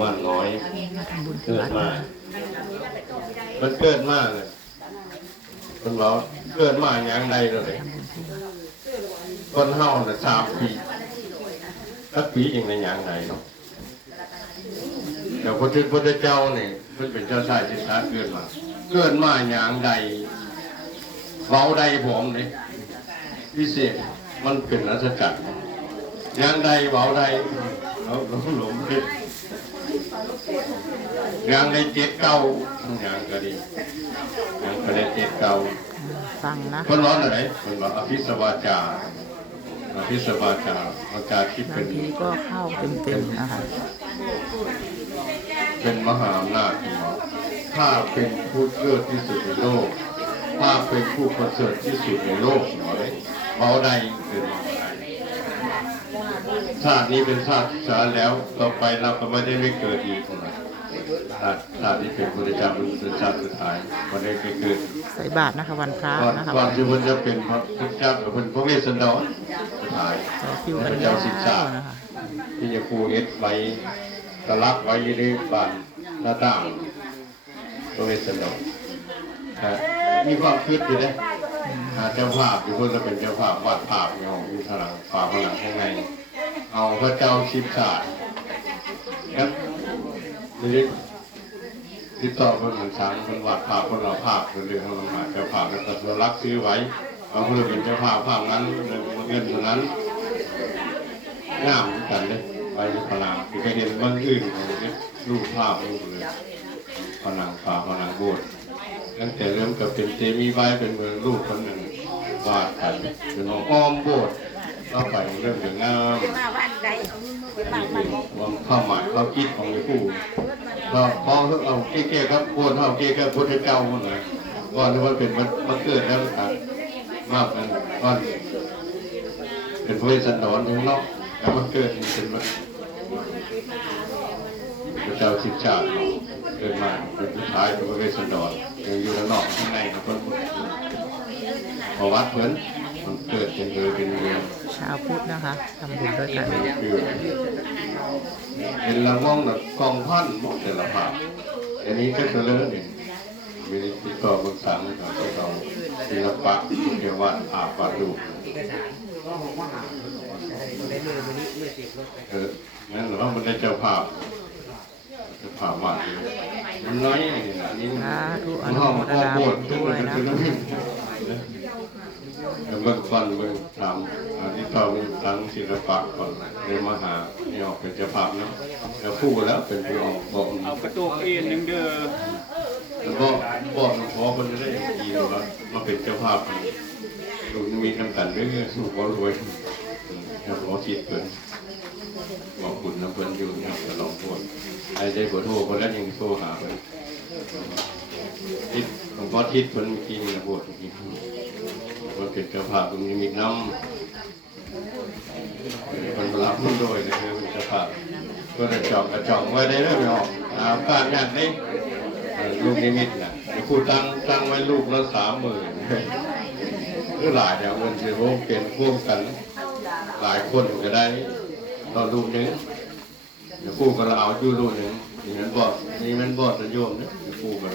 มันน้อยมาทำบุญที่ เกิ วั ด ด มา นะคะ มันเกิดมากเลยคนเราเกิดมาอย่างใดเลย ทำบุญที่วัด คนเฮาน่ะ3 ปีสักปีอย่างในอย่างใดเนาะแต่พระพุทธเจ้าเนี่ยเพิ่นเป็นเจ้าชายสิทธัตถะเกิดมาอย่างใดเว้าใดผมเลยพิเศษมันเป็นอัศจรรย์อย่างใดเว้าใดเราหลงผิดอย่างใดเจ็ดเก้าอย่างก็ดีอย่างก็ได้เจ็ดเก้า ฟังนะ คนร้อนอะไรคนร้อนอภิสวาจาอภิสวาจาที่ บา เป็ ง น ทีก็เข้าเต็มๆนะคะ เป็นมหาอำนาจถ้าเป็นผู้เลิศที่สุดในโลกถ้าเป็นผู้ประเสริฐที่สุดในโลกหน่อยเบาใดเป็นเบาใดชาตินี้เป็นชาติสุดท้ายแล้วต่อไปเราก็ไม่ได้ไม่เกิดอีกนะชาตินี้เป็นพระเจ้าเป็นชาติสุดท้ายไม่ได้ไปเกิด ใส่บาตรนะคะวันพระนะคะ ก่อนที่มันจะเป็นพระพุทธเจ้าเป็นพระเวสสันดรสุดท้าย ต่อคิวกัน พระ ยา เจ้าว สิทธา นะคะ ที่จะปูเอ็ดไว้ตะลักไว้ในบ้านหน้าต่างพระเวสสันดรมีความคิดอยู่นะเจ้าภาพอยู่คนจะเป็นเจ้าภาพวาดภาพเนี่ยอยู่ทางฝาผนังข้างในเอาพระเจ้าชิดศาสตร์ครับนี่ติดต่อคนเหมือนช้างคนวาดภาพคนเราภาพคนเรื่องของเราเจ้าภาพแล้วก็ตัวรักซื้อไว้เอาคนเป็นเจ้าภาพภาพนั้นเงินเท่านั้นงามเหมือนกันเลยไปผนังที่เคยเห็นบางอื่นรูปภาพรูปเลยผนังฝาผนังโบสถ์ตั้งแต่เริ่มกับเป็นเตมีไว้เป็นเมืองรูปคนหนึ่งวาดไปเป็นของอ้อมโบสถ์เข้าไปเรื่องอย่างงามความเข้าหมายเข้าคิดของผู้เราพอเอาเก้ๆครับโบสถ์เท่าเก้กับพุทธเจ้าหมดเลยก่อนที่ว่าเป็นมันเกิดแล้วครับมากกันก่อนเป็นพระเวสสันดรของนอกแต่มันเกิดเป็นพระเจ้าสิทธาเกิดมาเป็นผู้ชายเป็นพระเวสสันดรยังอยู่ด้านนอกข้างในครับคนพอวัดเพิ่นมันเกิดเป็นเป็นเมือง ชาวพุทธนะคะทำบุญด้วยกัน เป็นละม่องแบบกองพันหมดแต่ละภาพอันนี้ก็จะเลิศเนี่ยมีติดต่อปรึกษาในการติดต่อศิลปะเกี่ยวกับอาบวาดรูปงั้นเราไม่ได้เจ้าภาพเจ้าภาพวาดมันน้อยอย่างนี้นะนี่มันห้องมันโบสถ์ด้วยนะเบิ่งฟันเบิ่งทำที่ต่อมีทั้งศิลปะก่อนในมหาเนี่ยออกเป็นเจ้าภาพเนาะแล้วคู่แล้วเป็นผู้ออกบอกเอากระตุกเอ็นนึงเด้อแล้วก็บอกขอคนจะได้ดีแล้วมาเป็นเจ้าภาพดูมีทำกันเรื่อยๆสู้ก็รวยแล้วขอคิดเพิ่นบอกคุณน้ำเพิ่นอยู่เนี่ยจะลองพูดไอ้ใจขอโทษคนแล้วยังโทรหาเพิ่นทิศของพ่อทิศเพิ่นเมื่อกี้มีระบบเมื่อกี้มันเป็นเจ้าภาพตรงนี้มีน้ำมันรับมันโดยนะคือเป็นเจ้าภาพก็จะจองกระจองไว้ได้ไม่ออกการอย่างนี้ลูกนิมิตนะผู้ตั้งไว้ลูกละ30,000คือหลายเดี๋ยวเงินจะร่วมเป็นร่วมกันหลายคนก็ได้ต่อลูกนึงเดี๋ยวผู้ก็เอาอยู่ลูกนึงนี่มันบอดจะโยมเนี่ยผู้ก็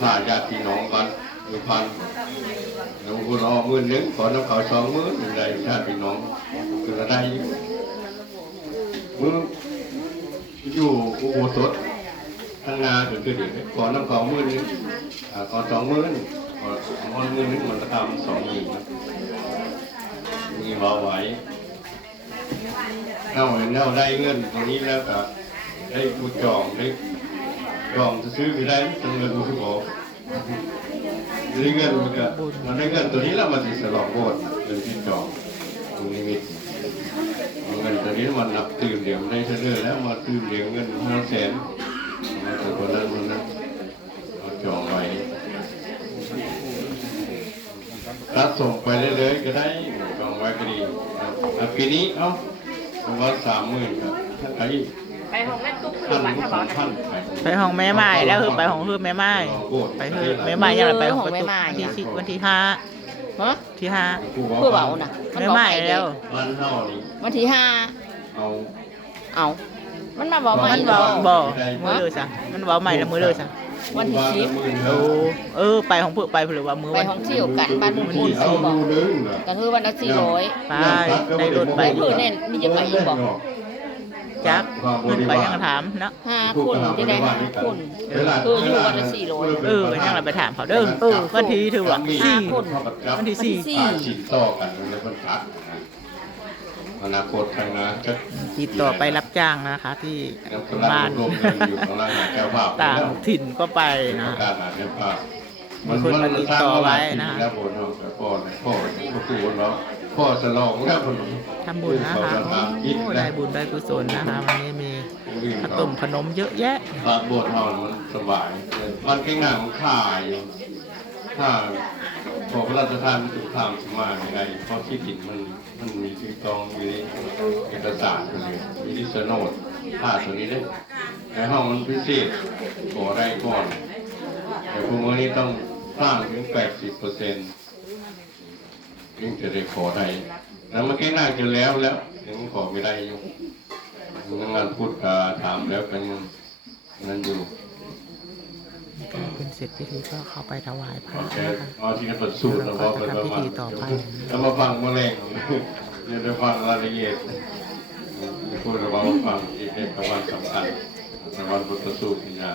พาญาติพี่น้องกันอยู่พันแล้วคุณเอา10,000ขอน้ำเขา20,000อย่างไรชาติพี่น้องคืออะไรมืออยู่อุโบสถข้างนาเกิดขึ้นอีกขอน้ำเขา10,000ขอ20,000ขอ10,000มันจะทำ20,000มีเบาไหวเอาได้เงินตรงนี้แล้วก็ได้ผู้จองได้จองจะซื้อไปได้จำเงินผู้บอกได้เงินมันได้เงินตัวนี้แล้วมันจะสลองโบสถ์เป็นที่จองตรงนี้มีเงินตัวนี้มันนับตื่นเดี๋ยวได้เรื่อยๆแล้วมาตื่นเดี๋ยวเงิน500,000มาแต่คนนั้นเอาจองไว้รับส่งไปเรื่อยๆก็ได้จองไว้ก็ดีปีนี้ว่า30,000ครับไอ้ไปห้องแม่ตุ๊กคือวันทบนะไปห้องแม่ไม้แล้วคือไปห้องแม่ไม้ไปแม่ไม้ยังไงไปห้องประตูวันที่5ฮะที่5เพื่อเบาน่ะแม่ไม้แล้ววันเท่านี้วันที่5เอาเอา มันมาบอก มันเว้าบ่มื้อเลยซะมันเว้าใหม่แล้วมื้อเลยซะ วันที่สิบ โอ้ไปของเพิ่นไปหรือว่ามื้อ ไป วัน ห้องเที่ยวกันบ้านมุ่งพูน เอา เขาบอก ดูนึงนะ ก็คือวันละ400 ไปได้รถไปอยู่ แน่มีจะไปอีกบอก จักเพิ่นไปยังถามเนาะ 5 คนจะได้5 คนคืออยู่วันละ400 ยังเราไปถามเขาเด้อวันที่ถือว่าวันที่สี่ สินต่อกันเลยมันพัดอนาคตข้างหน้าจะ ติดต่อไปรับจ้างนะคะ ที่บ้าน รวมกันอยู่ข้างล่างแก้วภาพ ต่างถิ่นก็ไปนะ การหาแก้วภาพ มีคนมาติดต่อไว้นะ แล้วบนห้องแต่พ่อพ่อครูเนาะพ่อสลองแล้วคน ทำบุญนะคะโอ้ได้บุญได้กุศลนะคะวันนี้มีขนมขนมเยอะแยะ ปากโบสถ์นอนมันสบายมันแค่งานมันข่ายถ้าพอพระราชทานถูกทำขึ้นมาในไรเพราะที่ดินมันมีที่ตองมีเอกสารตัวนี้มีที่โฉนดค่าตัวนี้ได้ในห้องมันพิเศษขอได้ก่อนแต่พวกนี้ต้องสร้างถึง 80%ถึงจะได้ขอได้แล้วมันแค่น่าจะแล้วถึงขอไม่ได้อยู่งานพูดถามแล้วกันนั่นอยู่ เป็นเสร็จพิธีก็เข้าไปถวายพระ โอเค นะคะ เอาที่ประสูตรแล้วก็เป็นประมาณแล้วมาฟังมะเร็งเดี๋ยวไปฟังรายละเอียดพูดระวังฟังอีกเป็นประวันสำคัญประวันบทประสูตรพิญญา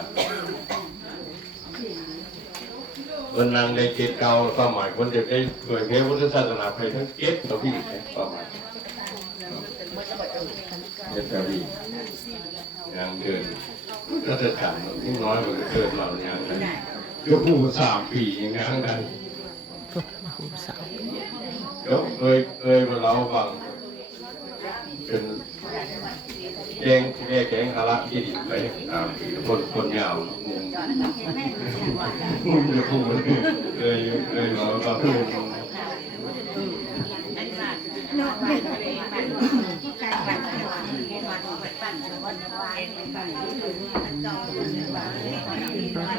วันนางในเกตเก่าสมัยคนจะได้เผยแพร่พุทธศาสนาไปทั้งเกตตัวพี่สมัยเกตตัวพี่ยังเดินก็จะจับยิ่งน้อยมันก็เกิดเราอย่างนั้นก็พูด3 ปีอย่างนั้นกัน ครูสาว เดี๋ยวเอ่ยมาเล่าฟังเป็นแกงอาระที่ดินไปคนยาวมึงจะพูดเอ่ยมาฟัง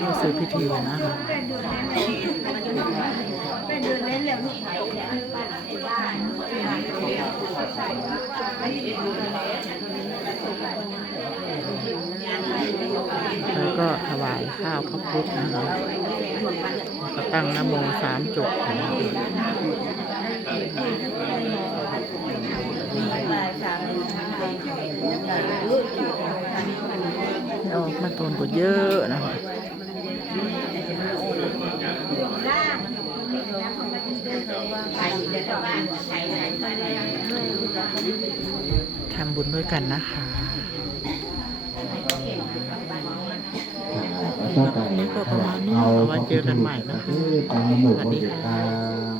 ก็ซื้อพิธีนะคะแล้วก็ถวายข้าวพระพุทธนะคะก็ตั้งนะโม3 จบออกมาต้นก็เยอะนะคะทำบุญด้วยกันนะคะวันนี้ก็ประมาณนี้เอาไว้เจอกันใหม่นะคะสวัสดีค่ะ